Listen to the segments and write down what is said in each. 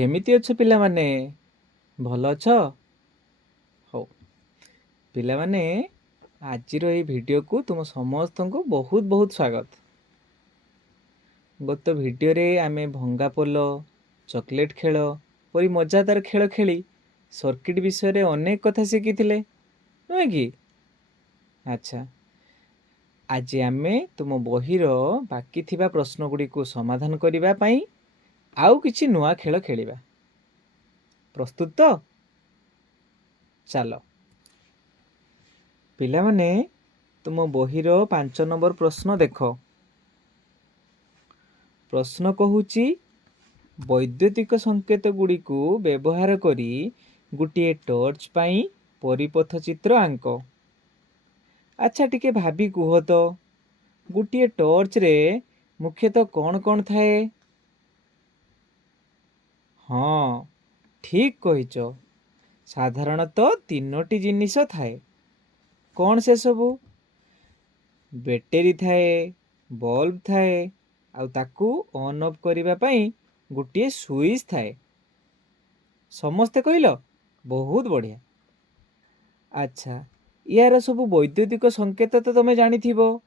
केमिति अछ पिलामाने भल अछ हो पिलामाने आजिर ये वीडियो को तुम समस्त को बहुत बहुत स्वागत। गत वीडियो रे आमे भंगा पोल चॉकलेट खेल परी मजादार खेल खेली सर्किट विषय रे अनेक कथा शिखी नुहे कि। अच्छा आज आमे तुम बहिर बाकी थिबा प्रश्न गुडी को समाधान करिबा पई आउ किछि नुआ खेल खेलिबा। प्रस्तुत तो चलो पिला माने तुम बहिर 5 नंबर प्रश्न देख। प्रश्न कहूची वैद्युतिक संकेत गुडी को व्यवहार करी गुटिए टॉर्च पाई परिपथ चित्र आंक। अच्छा टिके भाबी कुह तो गुटिए टॉर्च रे मुख्यतः कौन कौन थाए? हाँ ठीक कहिच, साधारणतः 3टी जिनिस थाए। कौन से सबू? बैटेरी थाए, बल्ब थाए, आउ ताकू ऑन ऑफ करिबा पई गुटिए स्विच थाए। समस्ते कहिलो बहुत बढ़िया। अच्छा यार सबू वैद्युतिक संकेत तो तुम जानी थिबो।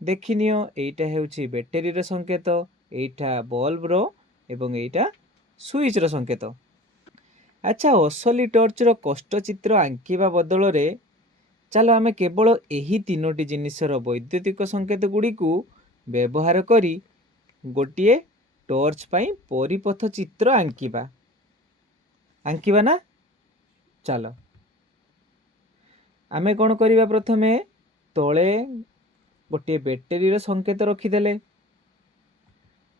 देखिनियो एइटा हेउची बैटेरी रो संकेत, एइटा बल्ब रो एवं एइटा स्विच रो संकेत। अच्छा असली टॉर्च रो कष्ट चित्र आंकिबा बदल रे चलो आमे केवल एही 3टी जिनिसर वैद्युतिक संकेत गुडी को व्यवहार करी गोटिए टॉर्च पाई परिपथ चित्र आंकिबा ना। चलो आमे कौन करिबा? प्रथमे तले गोटे बैटेरी रो संकेत रखिदेले,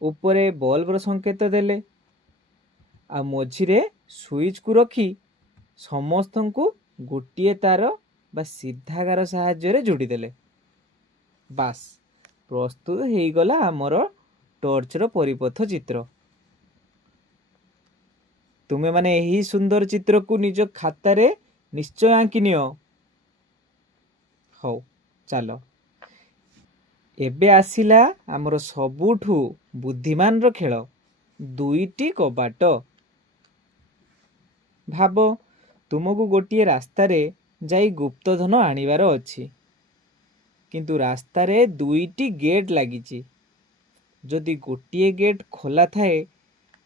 ऊपरे बल्ब रो संकेत देले, आ मझिरे स्विच को रखी समस्त को गोटे तार बा सीधा गार साहाय्य जोड़ी देले। बास प्रस्तुत हो गला आमर टॉर्च रो परिपथ चित्र। तुमे माने यही सुंदर चित्र को निज खाता रे निश्चय आंकी नियो। हो चलो एबे आसिला आमर सबुठू बुद्धिमान रो खेल, 2टी कबाट। भाव तुमको गोटे रास्ता रे जाई गुप्तधन आनिबार अछि, किंतु रास्ता रे 2टी गेट लागिची। जदि गोटे गेट खोला थाए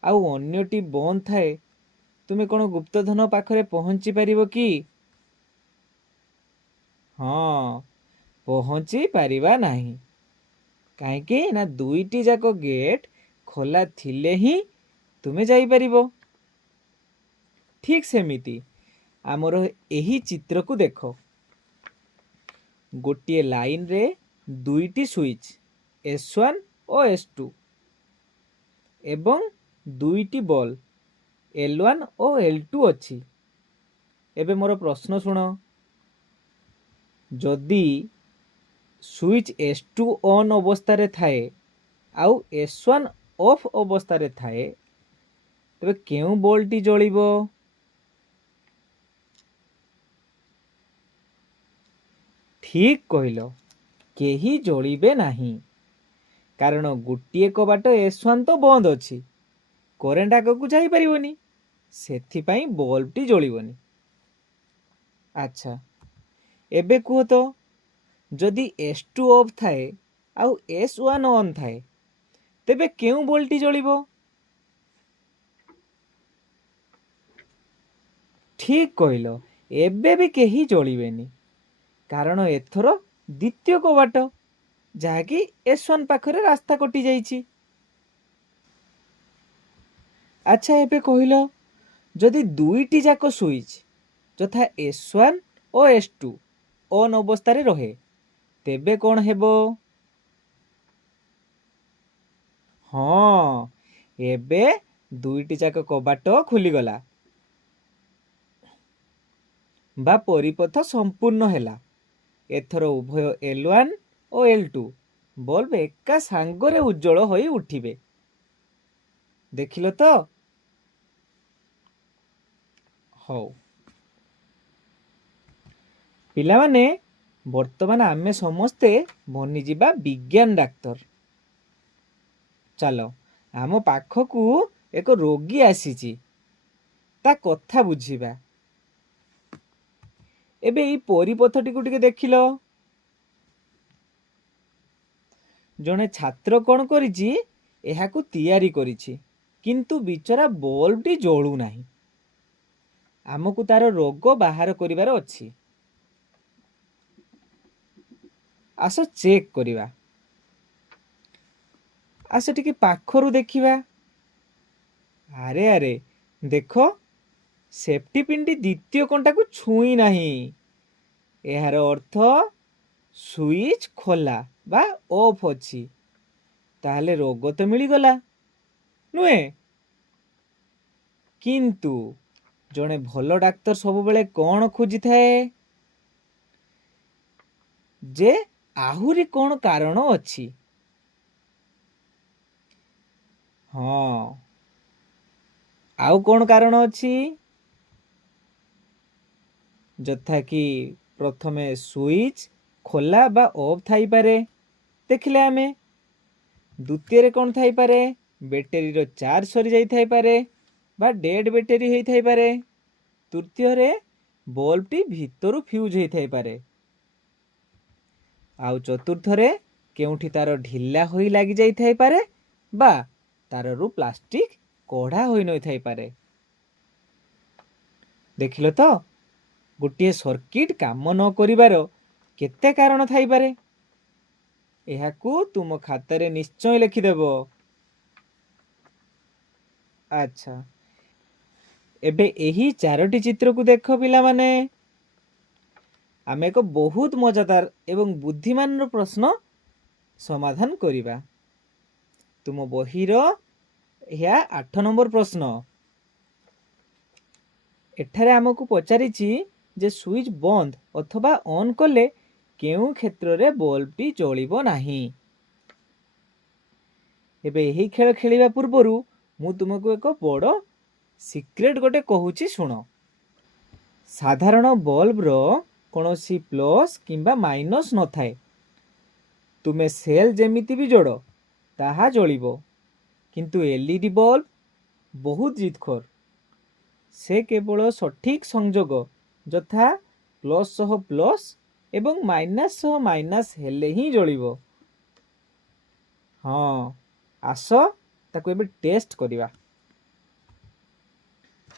आउ अन्यटी बंद थाए तुमे कोन गुप्तधन पाखरे पहुंची पारिबो कि? हाँ पहुंची पारिबा नाही। काहेकि ना 2टी जाक गेट खोला थिले ही तुमे जाई पारिबो। ठीक सेमिति आमर एही चित्र को देखो, गोटे लाइन रे 2टी स्विच S1 और S2 एवं 2टी बल्ब L1 और L2 अछि। एबे मोर प्रश्न सुनो, जदि स्विच S2 ऑन अवस्था रे थाए आउ S1 ऑफ अवस्था रे थाए तबे केउ बल्बटी जळिबो? ठीक कहिलो, केही जळिबे नाही, कारण गुटिए कबाट S1 तो बंद अछि, करेंट आगकू जाई परिबोनी, सेथि पई बल्बटी जळिबोनी। अच्छा एबे कुह तो जदि S2 ऑफ थाए आउ S1 ऑन थाए तेबे केउ बल्बटी जळिबो? ठीक कहिलो, एबे भी केही जळिबेनी, कारण एथर द्वितीय कबाट जहाँकि S1 पाखरे रास्ता कटि जाइछि। अच्छा एबे कहिलो जदि 2टी जाक स्विच तथा S1 और S2 ऑन अवस्था रे रहे तेबे कौन हेबो? हाँ एबे 2टी जाक कबाट खुली गला बा परिपथ संपूर्ण हैला। एथर उभय L1 और L2 बल्ब एका सांगरे उज्जवल होई उठिबे। देखिलो तो? हो पिला माने वर्तमान आमे समस्ते बनी जिबा विज्ञान डाक्तर। चलो आम पाखकू ଏକ ରୋଗୀ ଆସିଛି, ତା କଥା ବୁଝିବା। ଏବେ ଏଇ ପରିପଥଟିକୁ ଟିକେ ଦେଖିଲ। ଜଣେ ଛାତ୍ର କ'ଣ କରିଛି, ଏହାକୁ ତିଆରି କରିଛି, କିନ୍ତୁ ବିଚରା ବଲ୍ବଟି ଜଳୁନାହିଁ। ଆମକୁ ତାର ରୋଗ ବାହାର କରିବାର ଅଛି। ଆସ ଚେକ୍ କରିବା। ଆସ ଟିକେ ପାଖରୁ ଦେଖିବା। ଆରେ ଆରେ ଦେଖ, ସେଫ୍ଟି ପିନ୍ଟି ଦ୍ୱିତୀୟ କଣ୍ଟାକୁ ଛୁଇଁ ନାହିଁ। ଏହାର ଅର୍ଥ ସୁଇଚ୍ ଖୋଲା ବା ଅଫ୍ ଅଛି। ତାହେଲେ ରୋଗ ତ ମିଳିଗଲା, ନୁହେଁ? କିନ୍ତୁ ଜଣେ ଭଲ ଡାକ୍ତର ସବୁବେଳେ କ'ଣ ଖୋଜିଥାଏ? ଯେ ଆହୁରି କ'ଣ କାରଣ ଅଛି। ହଁ, ଆଉ କ'ଣ କାରଣ ଅଛି? ଯଥା କି ପ୍ରଥମେ ସୁଇଚ୍ ଖୋଲା ବା ଅଫ୍ ଥାଇପାରେ, ଦେଖିଲେ ଆମେ। ଦ୍ୱିତୀୟରେ କ'ଣ ଥାଇପାରେ? ବ୍ୟାଟେରୀର ଚାର୍ଜ ସରିଯାଇଥାଇପାରେ ବା ଡେଡ୍ ବ୍ୟାଟେରୀ ହେଇଥାଇପାରେ। ତୃତୀୟରେ ବଲ୍ବଟି ଭିତରୁ ଫ୍ୟୁଜ୍ ହେଇଥାଇପାରେ। ଆଉ ଚତୁର୍ଥରେ କେଉଁଠି ତାର ଢିଲା ହୋଇ ଲାଗି ଯାଇଥାଇପାରେ ବା ତାରରୁ ପ୍ଲାଷ୍ଟିକ୍ କଢ଼ା ହୋଇ ନଥାଇପାରେ। ଦେଖିଲ ତ, ଗୋଟିଏ ସର୍କିଟ କାମ ନ କରିବାର କେତେ କାରଣ ଥାଇପାରେ। ଏହାକୁ ତୁମ ଖାତାରେ ନିଶ୍ଚୟ ଲେଖିଦେବ। ଆଚ୍ଛା, ଏବେ ଏହି 4ଟି ଚିତ୍ରକୁ ଦେଖ ପିଲାମାନେ। ଆମେ ଏକ ବହୁତ ମଜାଦାର ଏବଂ ବୁଦ୍ଧିମାନର ପ୍ରଶ୍ନ ସମାଧାନ କରିବା। ତୁମ ବହିର ଏହା 8 ନମ୍ବର ପ୍ରଶ୍ନ। ଏଠାରେ ଆମକୁ ପଚାରିଛି ଯେ ସୁଇଚ୍ ବନ୍ଦ ଅଥବା ଅନ୍ କଲେ କେଉଁ କ୍ଷେତ୍ରରେ ବଲ୍ବଟି ଜଳିବ ନାହିଁ। ଏବେ ଏହି ଖେଳ ଖେଳିବା ପୂର୍ବରୁ ମୁଁ ତୁମକୁ ଏକ ବଡ଼ ସିକ୍ରେଟ ଗୋଟେ କହୁଛି, ଶୁଣ। ସାଧାରଣ ବଲ୍ବର କୌଣସି ପ୍ଲସ୍ କିମ୍ବା ମାଇନସ୍ ନଥାଏ। ତୁମେ ସେଲ୍ ଯେମିତି ବି ଯୋଡ଼, ତାହା ଜଳିବ। କିନ୍ତୁ ଏଲ୍ଇଡି ବଲ୍ବ ବହୁତ ଜିଦଖୋର। ସେ କେବଳ ସଠିକ୍ ସଂଯୋଗ, ଯଥା ପ୍ଲସ୍ ସହ ପ୍ଲସ୍ ଏବଂ ମାଇନସ୍ ସହ ମାଇନସ୍ ହେଲେ ହିଁ ଜଳିବ। ହଁ, ଆସ ତାକୁ ଏବେ ଟେଷ୍ଟ କରିବା।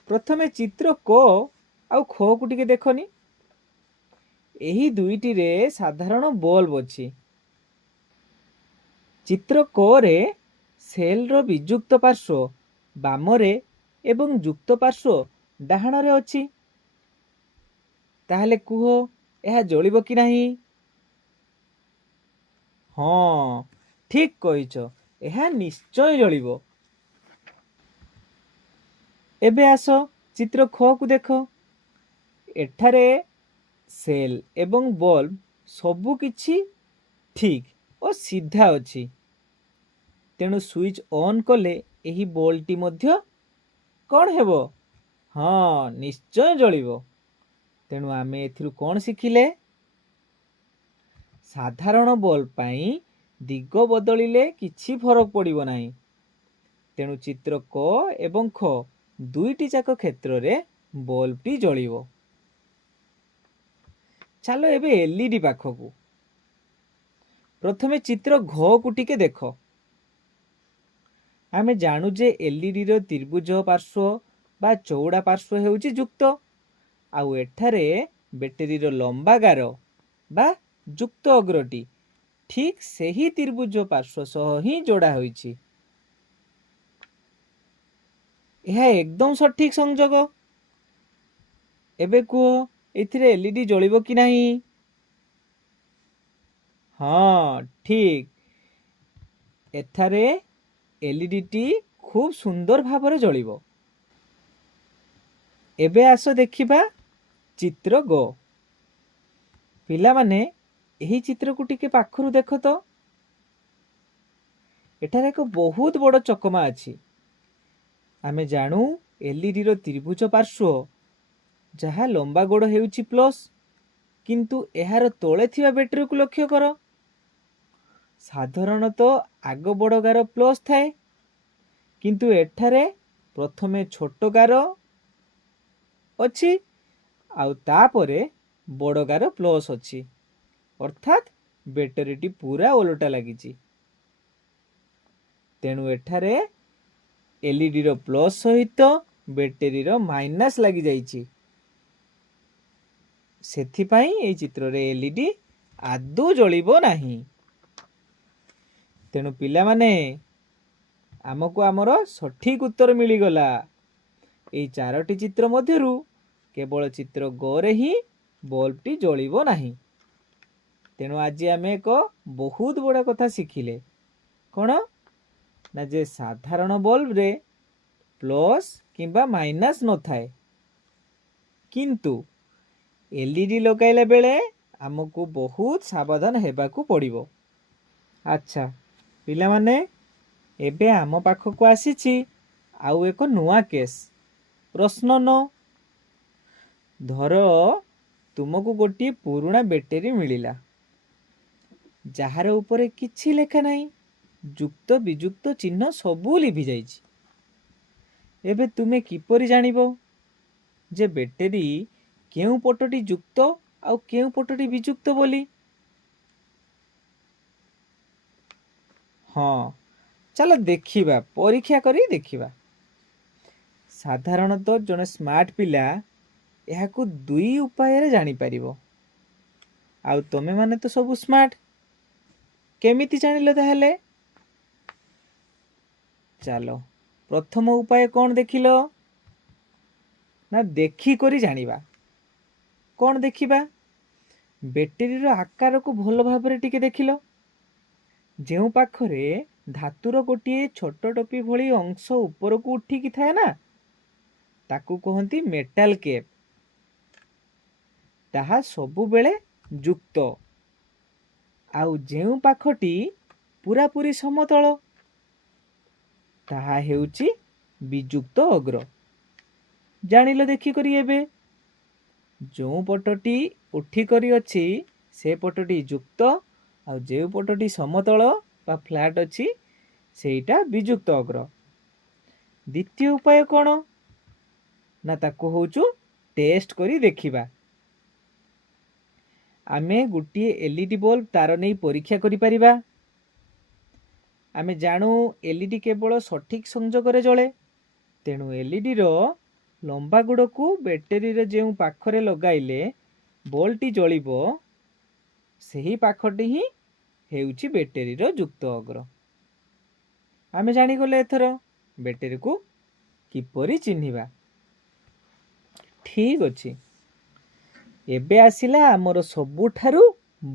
ପ୍ରଥମେ ଚିତ୍ର କ ଆଉ ଖକୁ ଟିକେ ଦେଖନି। ଏହି ଦୁଇଟିରେ ସାଧାରଣ ବଲ୍ବ ଅଛି। ଚିତ୍ର କରେ ସେଲ୍ର ବିଯୁକ୍ତ ପାର୍ଶ୍ୱ ବାମରେ ଏବଂ ଯୁକ୍ତ ପାର୍ଶ୍ୱ ଡାହାଣରେ ଅଛି। ତାହେଲେ କୁହ, ଏହା ଜଳିବ କି ନାହିଁ? ହଁ, ଠିକ୍ କହିଛ, ଏହା ନିଶ୍ଚୟ ଜଳିବ। ଏବେ ଆସ ଚିତ୍ର ଖକୁ ଦେଖ। ଏଠାରେ ସେଲ୍ ଏବଂ ବଲ୍ବ ସବୁ କିଛି ଠିକ୍ ଓ ସିଧା ଅଛି। ତେଣୁ ସୁଇଚ୍ ଅନ୍ କଲେ ଏହି ବଲ୍ବଟି ମଧ୍ୟ କ'ଣ ହେବ? ହଁ, ନିଶ୍ଚୟ ଜଳିବ। ତେଣୁ ଆମେ ଏଥିରୁ କ'ଣ ଶିଖିଲେ? ସାଧାରଣ ବଲ୍ବ ପାଇଁ ଦିଗ ବଦଳିଲେ କିଛି ଫରକ ପଡ଼ିବ ନାହିଁ। ତେଣୁ ଚିତ୍ର କ ଏବଂ ଖ ଦୁଇଟି ଯାକ କ୍ଷେତ୍ରରେ ବଲ୍ବଟି ଜଳିବ। ଚାଲ ଏବେ ଏଲ୍ଇଡି ପାଖକୁ। ପ୍ରଥମେ ଚିତ୍ର ଘକୁ ଟିକେ ଦେଖ। ଆମେ ଜାଣୁ ଯେ ଏଲ୍ଇଡିର ତ୍ରିଭୁଜ ପାର୍ଶ୍ୱ ବା ଚଉଡ଼ା ପାର୍ଶ୍ୱ ହେଉଛି ଯୁକ୍ତ, ଆଉ ଏଠାରେ ବ୍ୟାଟେରୀର ଲମ୍ବା ଗାର ବା ଯୁକ୍ତ ଅଗ୍ରଟି ଠିକ୍ ସେହି ତ୍ରିଭୁଜ ପାର୍ଶ୍ୱ ସହ ହିଁ ଯୋଡ଼ା ହୋଇଛି। ଏହା ଏକଦମ ସଠିକ୍ ସଂଯୋଗ। ଏବେ କୁହ, ଏଥିରେ ଏଲ୍ଇଡି ଜଳିବ କି ନାହିଁ? ହଁ, ଠିକ୍। ଏଠାରେ ଏଲ୍ଇଡିଟି ଖୁବ୍ ସୁନ୍ଦର ଭାବରେ ଜଳିବ। ଏବେ ଆସ ଦେଖିବା ଚିତ୍ର ଗ। ପିଲାମାନେ, ଏହି ଚିତ୍ରକୁ ଟିକେ ପାଖରୁ ଦେଖ ତ। ଏଠାରେ ଏକ ବହୁତ ବଡ଼ ଚକମା ଅଛି। ଆମେ ଜାଣୁ ଏଲ୍ଇଡିର ତ୍ରିଭୁଜ ପାର୍ଶ୍ୱ, ଯାହା ଲମ୍ବା ଗୋଡ଼ ହେଉଛି ପ୍ଲସ୍, କିନ୍ତୁ ଏହାର ତଳେ ଥିବା ବ୍ୟାଟେରୀକୁ ଲକ୍ଷ୍ୟ କର। ସାଧାରଣତଃ ଆଗ ବଡ଼ ଗାର ପ୍ଲସ୍ ଥାଏ, କିନ୍ତୁ ଏଠାରେ प्रथमे छोट गार अच्छी आउ तापरे बड़ गार प्लस अच्छी अर्थात बैटरी पूरा ओलटा लगी। तेणु एठारे एलईडी रो प्लस सहित बैटरी रो माइनस लगी जाइछि। सेथिपाई ए चित्र रे एलईडी आदौ जलिबो नाही। तेणु पिला माने आमको आमर सठिक उत्तर मिलीगला। एई चारोटी चित्र मध्यरु केवल चित्र ग रे ही बल्ब टी जलिबो नाही। तेणु आज आमे एक बहुत बड़ा कथा शिखिले कौन ना जे साधारण बल्ब रे प्लस किंबा माइनस न थाए किंतु एलईडी लगाइला बेले आमको बहुत सावधान हेबाकू पड़िबो। अच्छा पिला माने एबे आम पाखक आसीछि आउ एक नुआ केस प्रश्न न धर तुमको गोटे पुराना बैटरी मिलिला जार उपरे किछि लेखा नहीं जुक्त विजुक्त चिन्ह सबू लिभि जाइछि। एबे तुमे किपरि जानिबो जे बैटरी केउ पटटी जुक्त आउ केउ पटटी विजुक्त बोली? हाँ चलो देखिबा परीक्षा करी देखिबा। साधारणतः जने स्मार्ट पिला एहाकू दुई उपाय रे जानि परिबो। आउ तमे माने तो सब स्मार्ट केमिति जानिलो ताहेले? चलो प्रथम उपाय कौन देखिलो ना देखी करी जानिबा। कौन देखिबा बैटरी रो आकार को भलो भाबरे टिके देखिलो जेउ पाखरे धातुर गोटे छोट टोपी भली अंश ऊपर को उठी की थाए ना ताकू कहंती मेटल केप ताहा सबु बेले जुक्त आउ जेउ पाखटी पूरा पूरी समतल ताहा हेउची विजुक्त अग्र। जानिलो देखि करी एबे जो पटटी उठी करी अछि से पटटी जुक्त आउ जे पटटी समतल बा फ्लैट अछि सेटा विजुक्त अग्र। द्वितीय उपाय कोन ना ताको होउचु टेस्ट करी देखिबा। आमे गुटिए एलईडी बल्ब तार नहीं परीक्षा करि परिबा। आमे जानू एलईडी केवल सठिक संजोग रे जळे तेणु एलईडी रो लंबा गुड़ को बैटरी रे जेउ पाखरे लगाइले बल्ब टी जळिबो सेही पाखटी ही हेउची बैटरी रो जुक्त अग्र। आमे जानि गले एथरो बैटरी को किपरि चिन्हिबा। ठीक अछि एबे आसिला हमर सबुठारु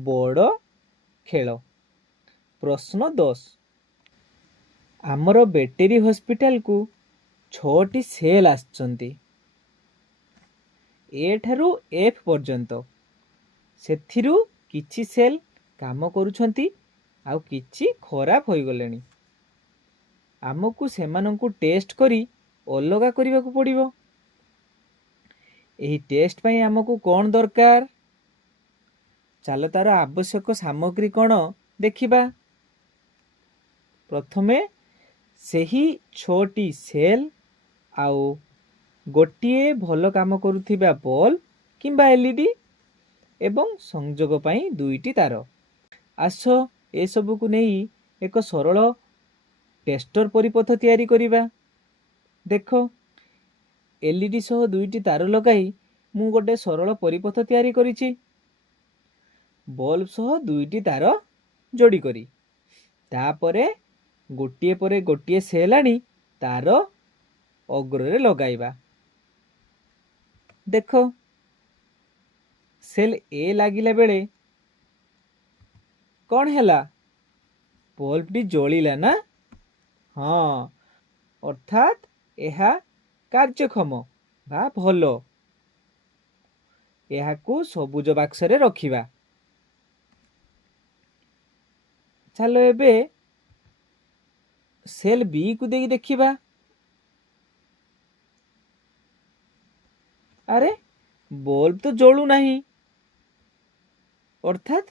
बड़ खेल प्रश्न 10। आमर बैटरी हॉस्पिटल को 6टी सेल आछंती ए ठारू एफ पर्यंत सेथिरु किछि सेल काम करूछंती आउ किछि खराब होई गलेनी। आमको सेमानंकु टेस्ट करी अलगा करिबाकू पड़िबो। एही टेस्ट पई आमको कोन दरकार चलो तार आवश्यक सामग्री कोन देखिबा। प्रथमे सेही 6टी सेल आउ गोटिए भलो काम करुथिबा बल्ब किंबा एलईडी एवं संजोग पई दुईटी तार। आसो ए सबु को नेई एक सरल टेस्टर परिपथ तैयारी करिबा। देखो एलईडी सह दुईटी तार लगाई मु गोटे सरल परिपथ तैयारी करिछि। बल्ब सह दुईटी तार जोड़ी करी तापरे गोटिए परे गोटिए सेल आनी तार अग्र रे लगाइबा। देखो सेल ए लागिला बेले कौन हैला बल्ब टी जलिला ना। हाँ अर्थात एहा कार्यक्षम बा भलो। एहाकू सबुज बाक्स रे रखिबा। चलो एबे सेल बी को देई देखिबा। अरे बल्ब तो जळू नाही अर्थात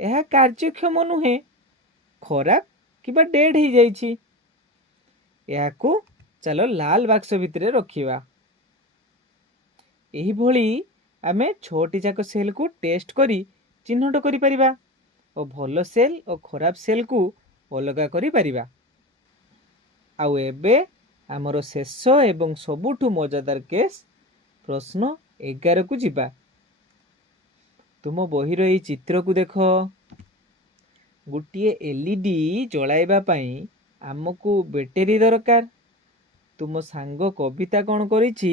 यह कार्यक्षम नुहे खराब किबा डेड ही जाइछि। याकू ଚାଲ ଲାଲ ବାକ୍ସ ଭିତରେ ରଖିବା। ଏହିଭଳି ଆମେ 6ଟି ଯାକ ସେଲ୍କୁ ଟେଷ୍ଟ କରି ଚିହ୍ନଟ କରିପାରିବା ଓ ଭଲ ସେଲ୍ ଓ ଖରାପ ସେଲ୍କୁ ଅଲଗା କରିପାରିବା। ଆଉ ଏବେ ଆମର ଶେଷ ଏବଂ ସବୁଠୁ ମଜାଦାର କେସ୍ ପ୍ରଶ୍ନ 11କୁ ଯିବା। ତୁମ ବହିର ଏହି ଚିତ୍ରକୁ ଦେଖ। ଗୋଟିଏ LED ଜଳାଇବା ପାଇଁ ଆମକୁ ବ୍ୟାଟେରୀ ଦରକାର। ତୁମ ସାଙ୍ଗ କବିତା କ'ଣ କରିଛି,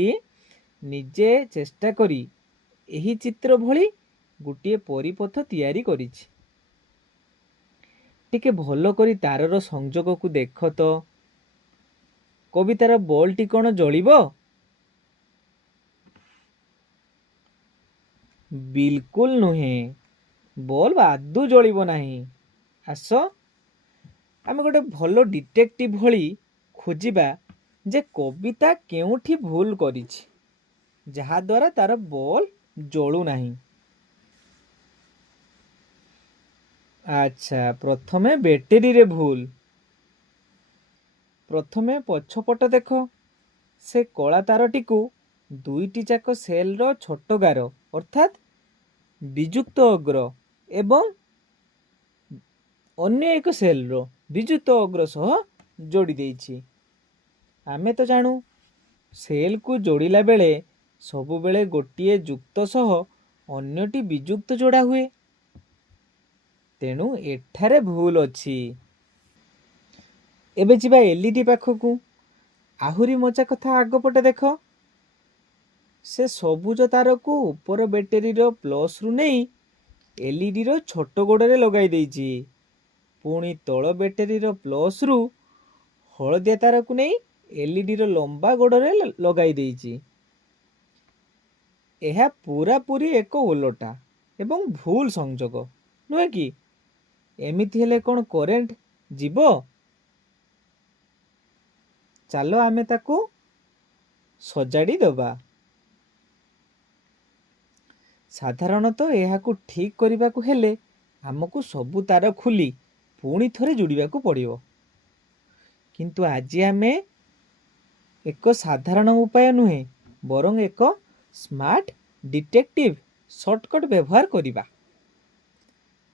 ନିଜେ ଚେଷ୍ଟା କରି ଏହି ଚିତ୍ର ଭଳି ଗୋଟିଏ ପରିପଥ ତିଆରି କରିଛି। ଟିକେ ଭଲ କରି ତାରର ସଂଯୋଗକୁ ଦେଖ ତ। କବିତାର ବଲ୍ଟି କ'ଣ ଜଳିବ? ବିଲକୁଲ ନୁହେଁ, ବଲ୍ବ ଆଦୌ ଜଳିବ ନାହିଁ। ଆସ ଆମେ ଗୋଟେ ଭଲ ଡିଟେକ୍ଟିଭ ଭଳି ଖୋଜିବା ଯେ କବିତା କେଉଁଠି ଭୁଲ କରିଛି, ଯାହାଦ୍ୱାରା ତାର ବଲ୍ବ ଜଳୁନାହିଁ। ଆଚ୍ଛା, ପ୍ରଥମେ ବ୍ୟାଟେରୀରେ ଭୁଲ। ପ୍ରଥମେ ପଛପଟ ଦେଖ। ସେ କଳା ତାରଟିକୁ 2ଟି ଯାକ ସେଲ୍ର ଛୋଟ ଗାର ଅର୍ଥାତ୍ ବିଯୁକ୍ତ ଅଗ୍ର ଏବଂ ଅନ୍ୟ ଏକ ସେଲ୍ର ବିଯୁକ୍ତ ଅଗ୍ର ସହ ଯୋଡ଼ି ଦେଇଛି। ଆମେ ତ ଜାଣୁ ସେଲ୍କୁ ଯୋଡ଼ିଲା ବେଳେ ସବୁବେଳେ ଗୋଟିଏ ଯୁକ୍ତ ସହ ଅନ୍ୟଟି ବିଯୁକ୍ତ ଯୋଡ଼ା ହୁଏ। ତେଣୁ ଏଠାରେ ଭୁଲ ଅଛି। ଏବେ ଯିବା LED ପାଖକୁ। ଆହୁରି ମଜା କଥା ଆଗପଟେ ଦେଖ। ସେ ସବୁଜ ତାରକୁ ଉପର ବ୍ୟାଟେରୀର ପ୍ଲସ୍ରୁ ନେଇ LEDର ଛୋଟ ଗୋଡ଼ରେ ଲଗାଇ ଦେଇଛି। ପୁଣି ତଳ ବ୍ୟାଟେରୀର ପ୍ଲସ୍ରୁ ହଳଦିଆ ତାରକୁ ନେଇ LEDର ଲମ୍ବା ଗୋଡ଼ରେ ଲଗାଇ ଦେଇଛି। ଏହା ପୁରାପୁରି ଏକ ଓଲଟା ଏବଂ ଭୁଲ ସଂଯୋଗ, ନୁହେଁ କି? ଏମିତି ହେଲେ କ'ଣ କରେଣ୍ଟ ଯିବ? ଚାଲ ଆମେ ତାକୁ ସଜାଡ଼ି ଦେବା। ସାଧାରଣତଃ ଏହାକୁ ଠିକ୍ କରିବାକୁ ହେଲେ ଆମକୁ ସବୁ ତାର ଖୋଲି ପୁଣି ଥରେ ଯୋଡ଼ିବାକୁ ପଡ଼ିବ। କିନ୍ତୁ ଆଜି ଆମେ ଏକ ସାଧାରଣ ଉପାୟ ନୁହେଁ, ବରଂ ଏକ ସ୍ମାର୍ଟ ଡିଟେକ୍ଟିଭ ସର୍ଟକଟ୍ ବ୍ୟବହାର କରିବା।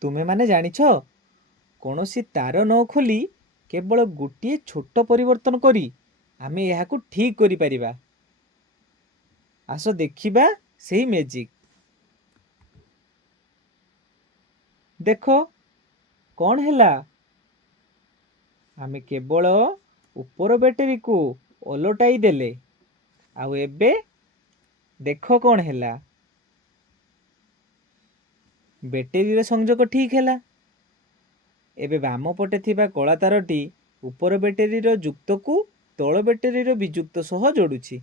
ତୁମେମାନେ ଜାଣିଛ, କୌଣସି ତାର ନ ଖୋଲି କେବଳ ଗୋଟିଏ ଛୋଟ ପରିବର୍ତ୍ତନ କରି ଆମେ ଏହାକୁ ଠିକ୍ କରିପାରିବା। ଆସ ଦେଖିବା ସେହି ମ୍ୟାଜିକ୍। ଦେଖ କ'ଣ ହେଲା। ଆମେ କେବଳ ଉପର ବ୍ୟାଟେରୀକୁ ଓଲଟାଇ ଦେଲେ, ଆଉ ଏବେ ଦେଖ କ'ଣ ହେଲା। ବ୍ୟାଟେରୀର ସଂଯୋଗ ଠିକ୍ ହେଲା। ଏବେ ବାମ ପଟେ ଥିବା କଳା ତାରଟି ଉପର ବ୍ୟାଟେରୀର ଯୁକ୍ତକୁ ତଳ ବ୍ୟାଟେରୀର ବିଯୁକ୍ତ ସହ ଯୋଡୁଛି,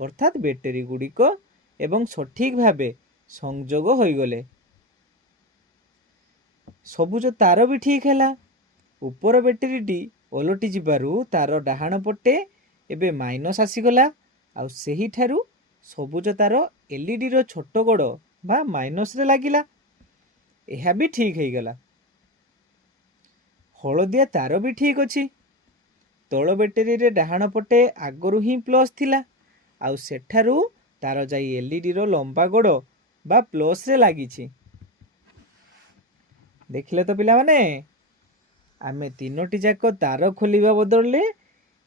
ଅର୍ଥାତ୍ ବ୍ୟାଟେରୀ ଗୁଡ଼ିକ ଏବଂ ସଠିକ୍ ଭାବେ ସଂଯୋଗ ହୋଇଗଲେ। ସବୁଜ ତାର ବି ଠିକ୍ ହେଲା। ଉପର ବ୍ୟାଟେରୀଟି ଓଲଟି ଯିବାରୁ ତାର ଡାହାଣ ପଟେ ଏବେ ମାଇନସ୍ ଆସିଗଲା, ଆଉ ସେହିଠାରୁ ସବୁଜ ତାର LEDର ଛୋଟ ଗୋଡ଼ ବା ମାଇନସ୍ରେ ଲାଗିଲା। ଏହା ବି ଠିକ୍ ହେଇଗଲା। ହଳଦିଆ ତାର ବି ଠିକ୍ ଅଛି। ତଳ ବ୍ୟାଟେରୀରେ ଡାହାଣ ପଟେ ଆଗରୁ ହିଁ ପ୍ଲସ୍ ଥିଲା, ଆଉ ସେଠାରୁ ତାର ଯାଇ LEDର ଲମ୍ବା ଗୋଡ଼ ବା ପ୍ଲସ୍ରେ ଲାଗିଛି। ଦେଖିଲେ ତ ପିଲାମାନେ, ଆମେ 3ଟି ଯାକ ତାର ଖୋଲିବା ବଦଳରେ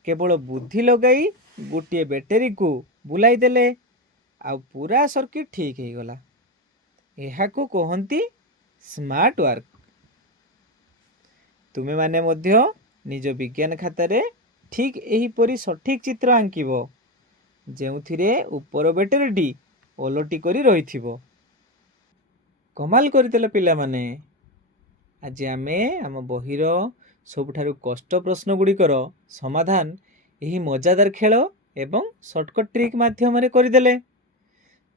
କେବଳ ବୁଦ୍ଧି ଲଗାଇ ଗୋଟିଏ ବ୍ୟାଟେରୀକୁ ବୁଲାଇ ଦେଲେ, ଆଉ ପୁରା ସର୍କିଟ୍ ଠିକ୍ ହେଇଗଲା। ଏହାକୁ କହନ୍ତି ସ୍ମାର୍ଟ ୱାର୍କ। ତୁମେମାନେ ମଧ୍ୟ ନିଜ ବିଜ୍ଞାନ ଖାତାରେ ଠିକ୍ ଏହିପରି ସଠିକ୍ ଚିତ୍ର ଆଙ୍କିବ, ଯେଉଁଥିରେ ଉପର ବ୍ୟାଟେରୀଟି ଓଲଟି କରି ରହିଥିବ। କମାଲ କରିଦେଲେ ପିଲାମାନେ। ଆଜି ଆମେ ଆମ ବହିର ସବୁଠାରୁ କଷ୍ଟ ପ୍ରଶ୍ନ ଗୁଡ଼ିକର ସମାଧାନ ଏହି ମଜାଦାର ଖେଳ ଏବଂ ସର୍ଟକଟ୍ ଟ୍ରିକ୍ ମାଧ୍ୟମରେ କରିଦେଲେ।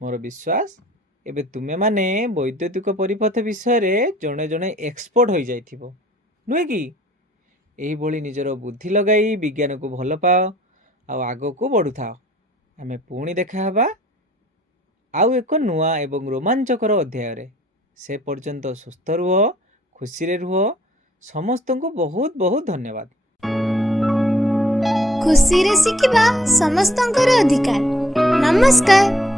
ମୋର ବିଶ୍ୱାସ, ଏବେ ତୁମେମାନେ ବୈଦ୍ୟୁତିକ ପରିପଥ ବିଷୟରେ ଜଣେ ଜଣେ ଏକ୍ସପର୍ଟ ହୋଇଯାଇଥିବ, ନୁହେଁ କି? ଏହିଭଳି ନିଜର ବୁଦ୍ଧି ଲଗାଇ ବିଜ୍ଞାନକୁ ଭଲ ପାଅ ଆଉ ଆଗକୁ ବଢ଼ୁଥାଅ। ଆମେ ପୁଣି ଦେଖା ହେବା ଆଉ ଏକ ନୂଆ ଏବଂ ରୋମାଞ୍ଚକର ଅଧ୍ୟାୟରେ। ସେ ପର୍ଯ୍ୟନ୍ତ ସୁସ୍ଥ ରୁହ, ଖୁସିରେ ରୁହ। ସମସ୍ତଙ୍କୁ ବହୁତ ବହୁତ ଧନ୍ୟବାଦ। ଖୁସିରେ ଶିଖିବା ସମସ୍ତଙ୍କର ଅଧିକାର। ନମସ୍କାର।